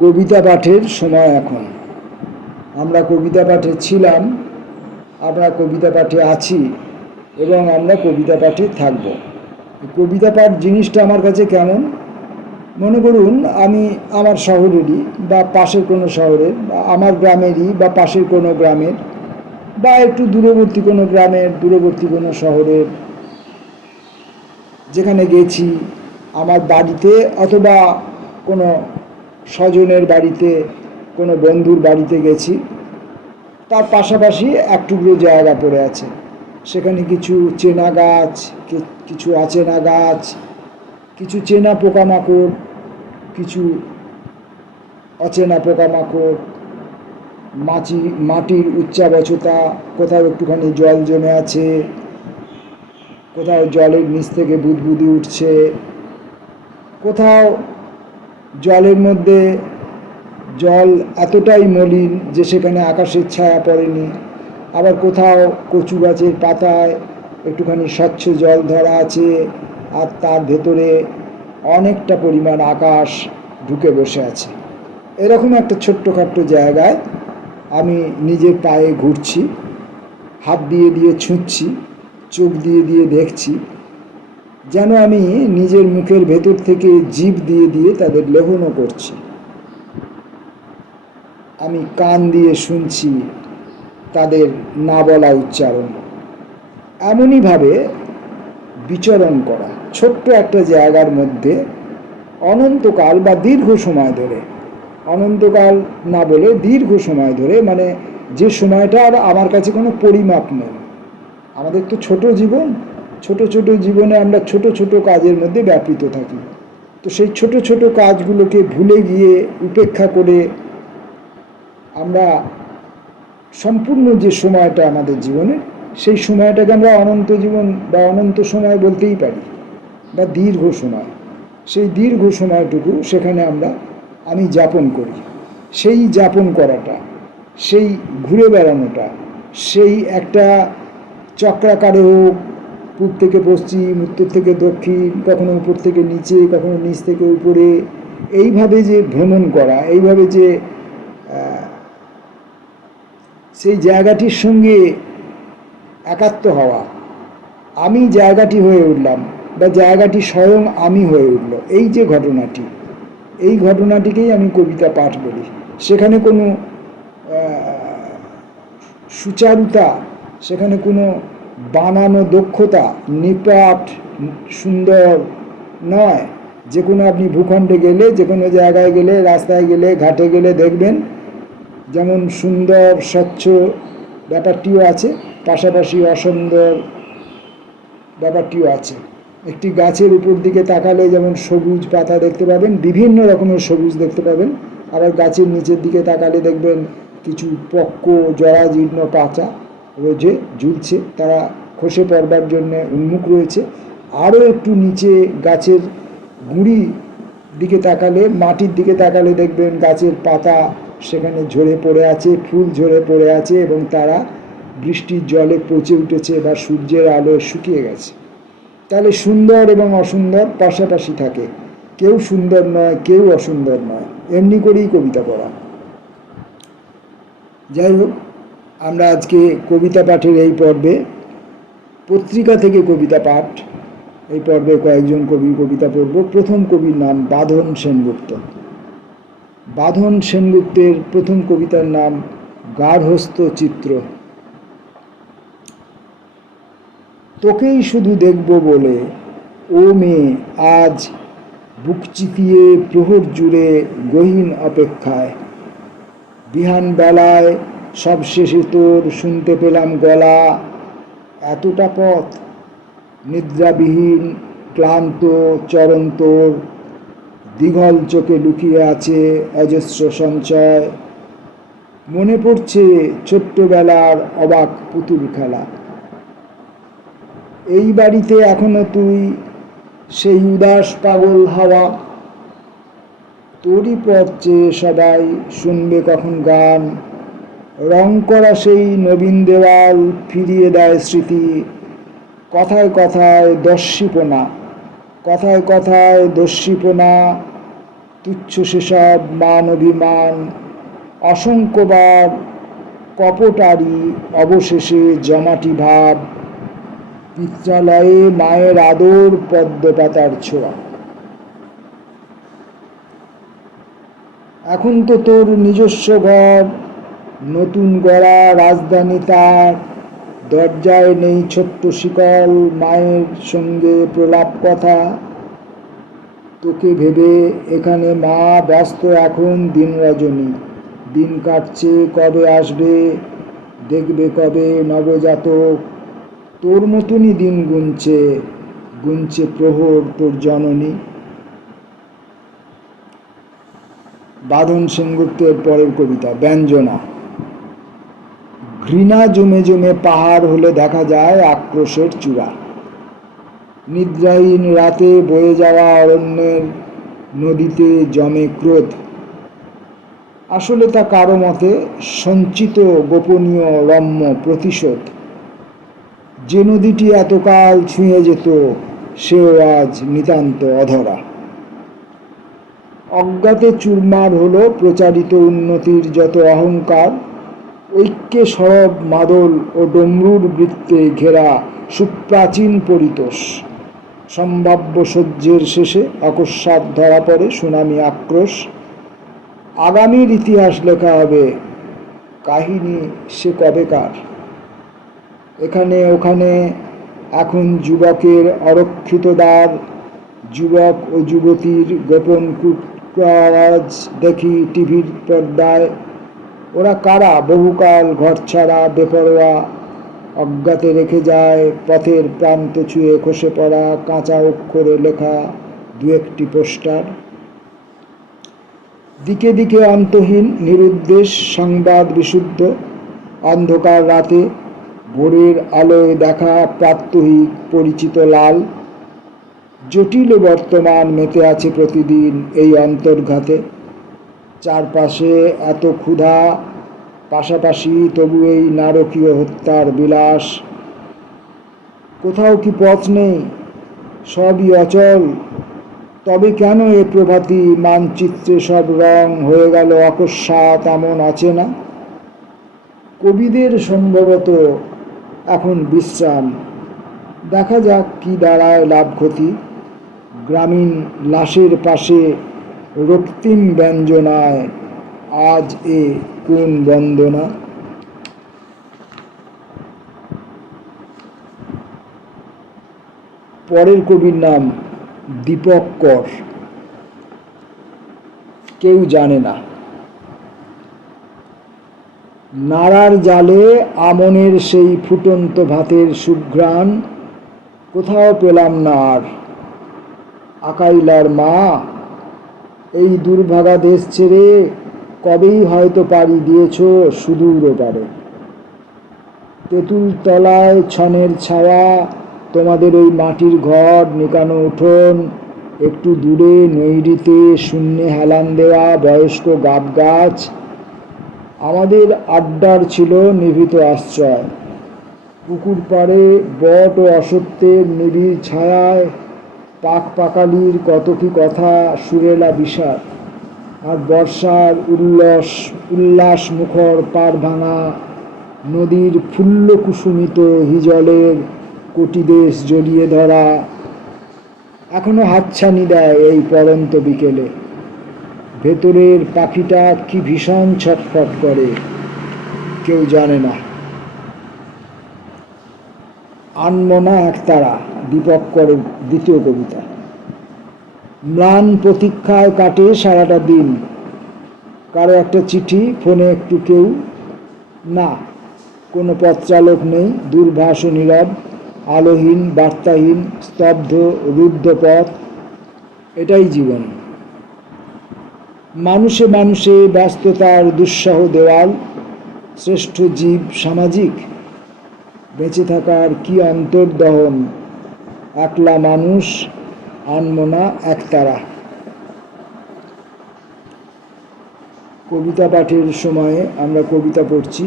কবিতা পাঠের সময় এখন। আমরা কবিতা পাঠে ছিলাম, আমরা কবিতা পাঠে আছি এবং আমরা কবিতা পাঠে থাকব। কবিতা পাঠ জিনিসটা আমার কাছে কেমন, মনে করুন আমি আমার শহরেরই বা পাশের কোনো শহরের বা আমার গ্রামেরই বা পাশের কোনো গ্রামের বা একটু দূরবর্তী কোনো গ্রামের, দূরবর্তী কোনো শহরের যেখানে গেছি, আমার বাড়িতে অথবা কোনো স্বজনের বাড়িতে, কোনো বন্ধুর বাড়িতে গেছি, তার পাশাপাশি এক টুকরো জায়গা পড়ে আছে, সেখানে কিছু চেনা গাছ, কিছু অচেনা গাছ, কিছু চেনা পোকামাকড়, কিছু অচেনা পোকামাকড়, মাটির উচ্চাবচতা, কোথাও একটুখানি জল জমে আছে, কোথাও জলের নিচ থেকে বুদবুদি উঠছে, কোথাও জলের মধ্যে জল এতটাই মলিন যে সেখানে আকাশের ছায়া পড়েনি, আবার কোথাও কচু গাছের পাতায় একটুখানি স্বচ্ছ জল ধরা আছে আর তার ভেতরে অনেকটা পরিমাণ আকাশ ঢুকে বসে আছে। এরকম একটা ছোট্টখাট্ট জায়গায় আমি নিজের পায়ে ঘুরছি, হাত দিয়ে দিয়ে ছুঁচ্ছি, চোখ দিয়ে দিয়ে দেখছি, যেন আমি নিজের মুখের ভেতর থেকে জিভ দিয়ে দিয়ে তাদের লেহনও করছি। আমি কান দিয়ে শুনছি তাদের না বলা উচ্চারণ। এমনইভাবে বিচরণ করা ছোট্ট একটা জায়গার মধ্যে অনন্তকাল বা দীর্ঘ সময় ধরে, অনন্তকাল না বলে দীর্ঘ সময় ধরে, মানে যে সময়টা আর আমার কাছে কোনো পরিমাপ নেই। আমাদের তো ছোট জীবন, ছোট ছোট জীবনে আমরা ছোট ছোট কাজের মধ্যে ব্যাপৃত থাকি। তো সেই ছোট ছোট কাজগুলোকে ভুলে গিয়ে, উপেক্ষা করে আমরা সম্পূর্ণ যে সময়টা আমাদের জীবনে, সেই সময়টাকে আমরা অনন্ত জীবন বা অনন্ত সময় বলতেই পারি, বা দীর্ঘ সময়। সেই দীর্ঘ সময়টুকু সেখানে আমি যাপন করি। সেই যাপন করাটা, সেই ঘুরে বেড়ানোটা, সেই একটা চক্রাকারে হোক, পূব থেকে পশ্চিম, উত্তর থেকে দক্ষিণ, কখনো উপর থেকে নিচে, কখনো নিচ থেকে উপরে, এইভাবে যে ভ্রমণ করা, এইভাবে যে সেই জায়গাটির সঙ্গে একাত্ম হওয়া, আমি জায়গাটি হয়ে উঠলাম বা জায়গাটি স্বয়ং আমি হয়ে উঠল, এই যে ঘটনাটি, এই ঘটনাটিকেই আমি কবিতা পাঠ বলি। সেখানে কোনো সুচারুতা, সেখানে কোনো বানানো দক্ষতা, নিপাট সুন্দর নয়। যে কোনো আপনি ভূখণ্ডে গেলে, যে কোনো জায়গায় গেলে, রাস্তায় গেলে, ঘাটে গেলে দেখবেন যেমন সুন্দর স্বচ্ছ ব্যাপারটিও আছে, পাশাপাশি অসুন্দর ব্যাপারটিও আছে। একটি গাছের উপর দিকে তাকালে যেমন সবুজ পাতা দেখতে পাবেন, বিভিন্ন রকমের সবুজ দেখতে পাবেন, আবার গাছের নিচের দিকে তাকালে দেখবেন কিছু পক্ক জরাজীর্ণ পাতা রোজে ঝুলছে, তারা খসে পড়বার জন্য উন্মুখ রয়েছে। আরও একটু নিচে গাছের গুঁড়ি দিকে তাকালে, মাটির দিকে তাকালে দেখবেন গাছের পাতা সেখানে ঝরে পড়ে আছে, ফুল ঝরে পড়ে আছে এবং তারা বৃষ্টির জলে পচে উঠেছে বা সূর্যের আলোয় শুকিয়ে গেছে। তাহলে সুন্দর এবং অসুন্দর পাশাপাশি থাকে, কেউ সুন্দর নয়, কেউ অসুন্দর নয়, এমনি করেই কবিতা পড়া। যাই হোক, আমরা আজকে কবিতা পাঠের এই পর্বে, পত্রিকা থেকে কবিতা পাঠ, এই পর্বে কয়েকজন কবির কবিতা পড়ব। প্রথম কবির নাম বাঁধন সেনগুপ্ত। বাঁধন সেনগুপ্তের প্রথম কবিতার নাম গার্হস্থ্য চিত্র। তোকেই শুধু দেখব বলে ও মেয়ে আজ বুক চিতিয়ে প্রহর জুড়ে গহীন অপেক্ষায়, বিহান বেলায় সবশেষে তোর শুনতে পেলাম গলা, এতটা পথ নিদ্রাবিহীন ক্লান্ত চরণ তোর, দীঘল চোখে লুকিয়ে আছে অজস্র সঞ্চয়, মনে পড়ছে ছোট্টবেলার অবাক পুতুল খেলা। এই বাড়িতে এখনো তুই সেই উদাস পাগল হাওয়া, তোরই পথ চেয়ে সবাই শুনবে কখন গান, রং করা সেই নবীন দেওয়াল ফিরিয়ে দেয় স্মৃতি, কথায় কথায় দস্যিপনা, কথায় কথায় দস্যিপনা, তুচ্ছ সেসব মান অভিমান অসংখ্যবার কপটারি, অবশেষে জমাটি ভাব, পিত্রালয়ে মায়ের আদর, পদ্মপাতার ছোঁয়া। এখন তো তোর নিজস্ব ঘর, নতুন গড়া রাজধানী তার, দরজায় নেই ছোট্ট শিকল, মায়ের সঙ্গে প্রলাপ কথা। তোকে ভেবে এখানে মা ব্যস্ত এখন দিন রজনী, দিন কাটছে কবে আসবে, দেখবে কবে নবজাতক। তোর মতনই দিন গুনছে, গুনছে প্রহর তোর জননী। বাঁধন সেনগুপ্তের পরের কবিতা ব্যঞ্জনা। ঘৃণা জমে জমে পাহাড় হলে দেখা যায় আক্রোশের চূড়া। নিদ্রাহীন রাতে বয়ে যাওয়া অরণ্যের নদীতে জমে ক্রোধ। আসলে তা কারো মতে সঞ্চিত গোপনীয় রম্য প্রতিশোধ। যে নদীটি এতকাল ছুঁয়ে যেত, সেও আজ নিতান্ত অধরা। অজ্ঞাতে চুরমার হলো প্রচারিত উন্নতির যত অহংকার। ঐক্যে সরব মাদল ও ডমরুর বৃত্তে ঘেরা সুপ্রাচীন পরিতোষ। সম্ভাব্য সহ্যের শেষে অকস্মাৎ ধরা পড়ে সুনামি আক্রোশ। আগামীর ইতিহাস লেখা হবে, কাহিনী সে কবেকার। এখানে ওখানে এখন যুবকের অরক্ষিত দ্বার, যুবক ও যুবতীর গোপন কুটকাওয়াজ দেখি টিভির পর্দায়। ওরা কারা বহুকাল ঘরছাড়া বেপরোয়া, অজ্ঞাতে রেখে যায় পথের প্রান্ত ছুঁয়ে খসে পড়া কাঁচা অক্ষরে লেখা দু একটি পোস্টার। দিকে দিকে অন্তহীন নিরুদ্দেশ সংবাদ বিশুদ্ধ। অন্ধকার রাতে ভোরের আলোয় দেখা প্রাত্যহিক পরিচিত লাল। জটিল বর্তমান মেতে আছে প্রতিদিন এই অন্তর্ঘাতে। চারপাশে এত ক্ষুধা, পাশাপাশি তবু এই নারকীয় হত্যার বিলাস। কোথাও কি পথ নেই, সবই অচল। তবে কেন এ প্রভাতী মানচিত্রে সব রং হয়ে গেল অকস্মাৎ এমন অচেনা? কবিদের সম্ভবত এখন বিশ্রাম, দেখা যাক কি দাঁড়ায় লাভ ক্ষতি। গ্রামীণ লাশের পাশে রক্তিম ব্যঞ্জনায় আজ এ কোন বন্দনা। পরের কবির নাম দীপক কর। কেউ জানে না। নাড়ার জালে আমনের সেই ফুটন্ত ভাতের সুঘ্রাণ কোথাও পেলাম না আর। আকাইলার মা, এই দুর্ভাগা দেশ ছেড়ে কবেই হয়তো পাড়ি দিয়েছ সুদূর ওপারে। তেঁতুল তলায় ছনের ছায়া, তোমাদের ওই মাটির ঘর, নিকানো উঠোন, একটু দূরে নৈরিতে শূন্যে হেলান দেওয়া বয়স্ক গাব গাছ। আমাদের আড্ডার ছিল নিভৃত আশ্রয়। পুকুর পাড়ে বট ও অসত্যের নিবিড় ছায়ায় পাক পাকালির কত কি কথা, সুরেলা বিষাদ। আর বর্ষার উল্লাস মুখর পার ভাঙা নদীর ফুল্ল কুসুমিত হিজলের কোটিদেশ জড়িয়ে ধরা এখনো হাতছানি দেয় এই পড়ন্ত বিকেলে। ভেতরের পাখিটা কি ভীষণ ছটফট করে, কেউ জানে না। আনমনা একতারা, দীপক করের দ্বিতীয় কবিতা। ম্লান প্রতীক্ষায় কাটে সারাটা দিন। কারো একটা চিঠি, ফোনে একটু কেউ না, কোনো পথচালক নেই, দূরভাষ ও নীরব, আলোহীন বার্তাহীন স্তব্ধ রুদ্ধ পথ। এটাই জীবন। মানুষে মানুষে ব্যস্ততার দুঃসহ দেওয়াল। শ্রেষ্ঠ জীব সামাজিক, বেঁচে থাকার কি অন্তর্দহন। একলা মানুষ, আনমনা একতারা। কবিতা পাঠের সময়ে আমরা কবিতা পড়ছি।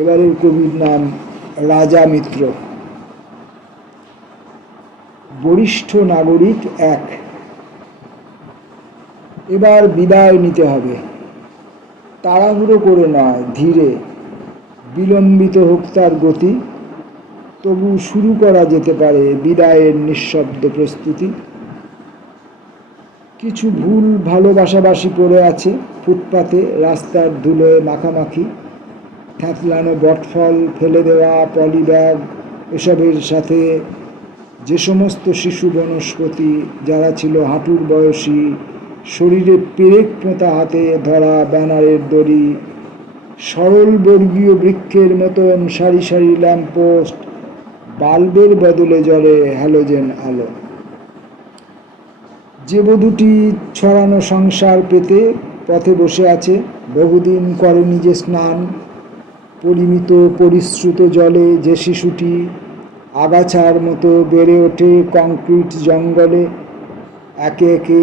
এবারের কবির নাম রাজা মিত্র। বরিষ্ঠ নাগরিক এক। এবার বিদায় নিতে হবে, তাড়াহুড়ো করে নয়, ধীরে। বিলম্বিত হোক তার গতি, তবু শুরু করা যেতে পারে বিদায়ের নিঃশব্দ প্রস্তুতি। কিছু ভুল ভালোবাসাবাসি পড়ে আছে ফুটপাতে, রাস্তার ধুলোয় মাখামাখি, থ্যাতলানো বটফল, ফেলে দেওয়া পলি ব্যাগ। এসবের সাথে যে সমস্ত শিশু বনস্পতি, যারা ছিল হাঁটুর বয়সী, শরীরে পেরেক পোঁতা, হাতে ধরা ব্যানারের দড়ি, সরল বর্গীয় বৃক্ষের মতন সারি সারি ল্যাম্পপোস্ট, বাল্বের বদলে জ্বলে হ্যালোজেন আলো। যে বধূটি ছড়ানো সংসার পেতে পথে বসে আছে, বহুদিন করেনি যে স্নান, পরিমিত পরিশ্রুত জলে যে শিশুটি আগাছার মতো বেড়ে ওঠে কংক্রিট জঙ্গলে, একে একে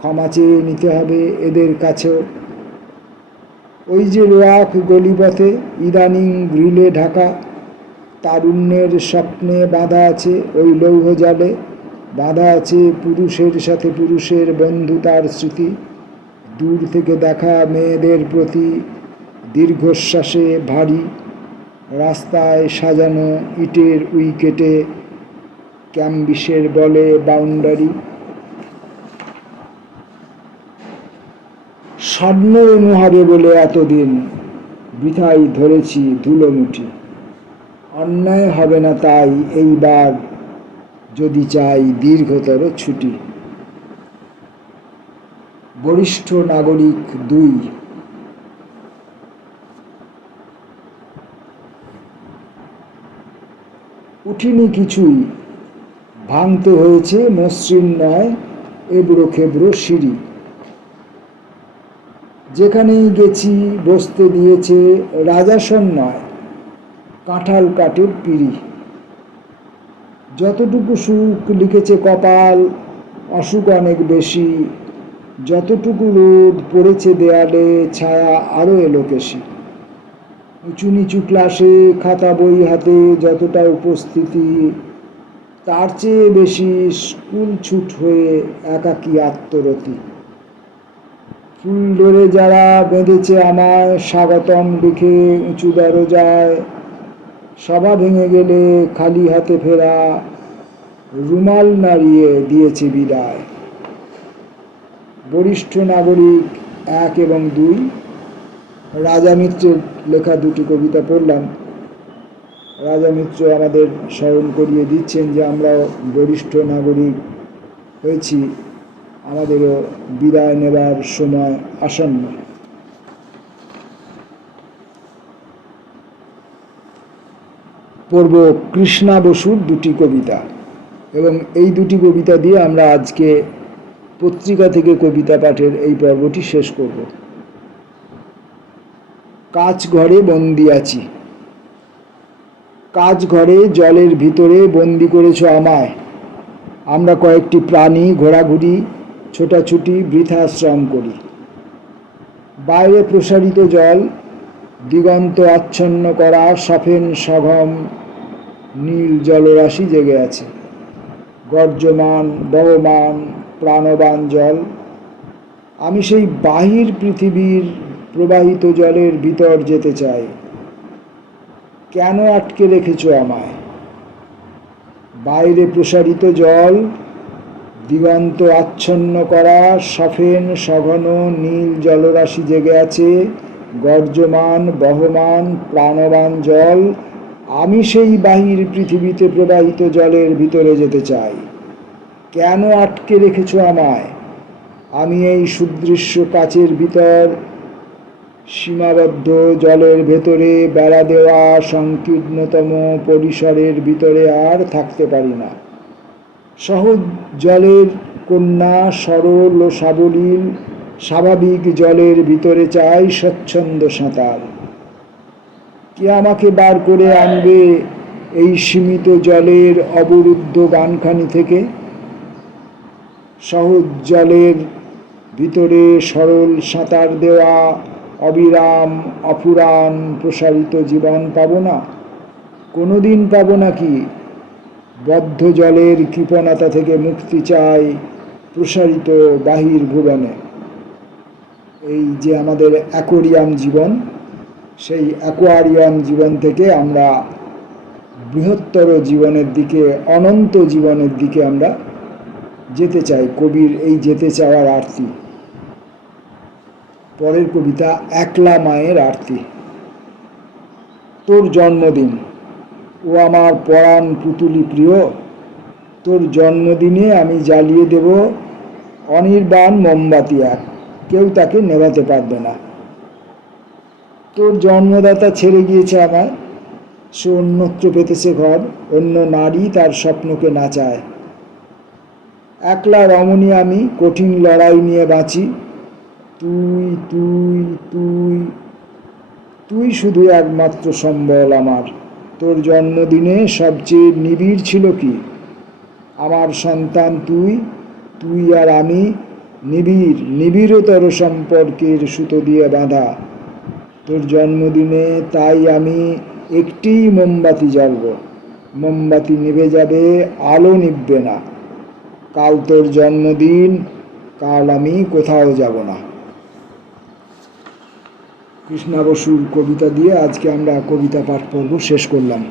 ক্ষমা চেয়ে নিতে হবে এদের কাছেও। ওই যে রোয়াক গলিপথে ইদানিং গ্রিলে ঢাকা, তারুণ্যের স্বপ্নে বাঁধা আছে ওই লৌহ জালে, বাঁধা আছে পুরুষের সাথে পুরুষের বন্ধুতার স্মৃতি, দূর থেকে দেখা মেয়েদের প্রতি দীর্ঘশ্বাসে ভারী। রাস্তায় সাজানো ইটের উইকেটে ক্যাম্বিসের বলে বাউন্ডারি। স্বর্ণ অনু হবে বলে এতদিন বৃথাই ধরেছি ধুলোমুঠি, অন্যায় হবে না তাই এইবার যদি চাই দীর্ঘতর ছুটি। বরিষ্ঠ নাগরিক 2। উঠিনি কিছুই, ভাঙতে হয়েছে মসৃণ নয় এবড়ো খেবড়ো সিঁড়ি। যেখানেই গেছি বসতে দিয়েছে রাজাসন নয়, কাঁঠাল কাঠের পিঁড়ি। যতটুকু সুখ লিখেছে কপাল, অসুখ অনেক বেশি। যতটুকু রোদ পড়েছে দেয়ালে, ছায়া আরও এলোকেশি। উঁচু নিচু ক্লাসে খাতা বই হাতে যতটা উপস্থিতি, তার চেয়ে বেশি স্কুল ছুট হয়ে একাকী আত্মরতি। ফুল ধরে যারা বেঁধেছে আমায় স্বাগতম লিখে উঁচু দরজায়, সভা ভেঙে গেলে খালি হাতে ফেরা, রুমাল নাড়িয়ে দিয়েছে বিদায়। বরিষ্ঠ নাগরিক 1 এবং 2। রাজা মিত্রের লেখা দুটি কবিতা পড়লাম। রাজা মিত্র আমাদের স্মরণ করিয়ে দিচ্ছেন যে আমরাও বরিষ্ঠ নাগরিক হয়েছি, আমাদেরও বিদায় নেবার সময় আসন্ন। পড়ব কৃষ্ণা বসুর দুটি কবিতা, এবং এই দুটি কবিতা দিয়ে আমরা আজকে পত্রিকা থেকে কবিতা পাঠের এই পর্বটি শেষ করব। কাচ ঘরে বন্দি আছি। কাচ ঘরে জলের ভিতরে বন্দি করেছ আমায়। আমরা কয়েকটি প্রাণী ঘোরাঘুরি, ছোটাছুটি, বৃথা শ্রম করি। বাইরে প্রসারিত জল, দিগন্ত আচ্ছন্ন করা সফেন সঘম নীল জলরাশি জেগে আছে। গর্জমান বহমান প্রাণবান জল। আমি সেই বাহির পৃথিবীর প্রবাহিত জলের ভিতর যেতে চাই। কেন আটকে রেখেছ আমায়? বাইরে প্রসারিত জল, দিগন্ত আচ্ছন্ন করা সফেন সঘন নীল জলরাশি জেগে আছে। গর্জমান বহমান প্রাণবান জল। আমি সেই বাহির পৃথিবীতে প্রবাহিত জলের ভিতরে যেতে চাই। কেন আটকে রেখেছ আমায়? আমি এই সুদৃশ্য কাচের ভিতর, সীমাবদ্ধ জলের ভেতরে বেড়া দেওয়া সংকীর্ণতম পরিসরের ভিতরে আর থাকতে পারি না। সহজ জলের কন্যা, সরল ও সাবলীল স্বাভাবিক জলের ভিতরে চাই স্বচ্ছন্দ সাঁতার। কে আমাকে বার করে আনবে এই সীমিত জলের অবরুদ্ধ গানখানি থেকে? সহজ জলের ভিতরে সরল সাঁতার দেওয়া অবিরাম অফুরান প্রসারিত জীবন পাবো না? কোনোদিন পাবো নাকি? বদ্ধ জলের কৃপণতা থেকে মুক্তি চাই, প্রসারিত বাহির ভুবনে। এই যে আমাদের অ্যাকোয়ারিয়াম জীবন, সেই অ্যাকোয়ারিয়াম জীবন থেকে আমরা বৃহত্তর জীবনের দিকে, অনন্ত জীবনের দিকে আমরা যেতে চাই। কবির এই যেতে চাওয়ার আরতি। পরের কবিতা একলা মায়ের আরতি। তোর জন্মদিন, ও আমার পরাণ পুতুলি প্রিয়, তোর জন্মদিনে আমি জ্বালিয়ে দেব অনির্বাণ মোমবাতি এক, কেউ তাকে নেভাতে পারবে না। তোর জন্মদাতা ছেড়ে গিয়েছে আমায়, সে অন্যত্র পেতেছে ঘর, অন্য নারী তার স্বপ্নকে নাচায়। একলা রমণী আমি, কঠিন লড়াই নিয়ে বাঁচি, তুই তুই তুই তুই শুধু একমাত্র সম্বল আমার। তোর জন্মদিনে সবচেয়ে নিবিড় ছিল কি? আমার সন্তান তুই, তুই আর আমি নিবিড়তর সম্পর্কের সুতো দিয়ে বাঁধা। তোর জন্মদিনে তাই আমি একটিই মোমবাতি জ্বালব, মোমবাতি নিভে যাবে, আলো নিভবে না। কাল তোর জন্মদিন, কাল আমি কোথাও যাব না। কৃষ্ণা বসুর কবিতা দিয়ে আজকে আমরা কবিতা পাঠ পর্ব শেষ করলাম।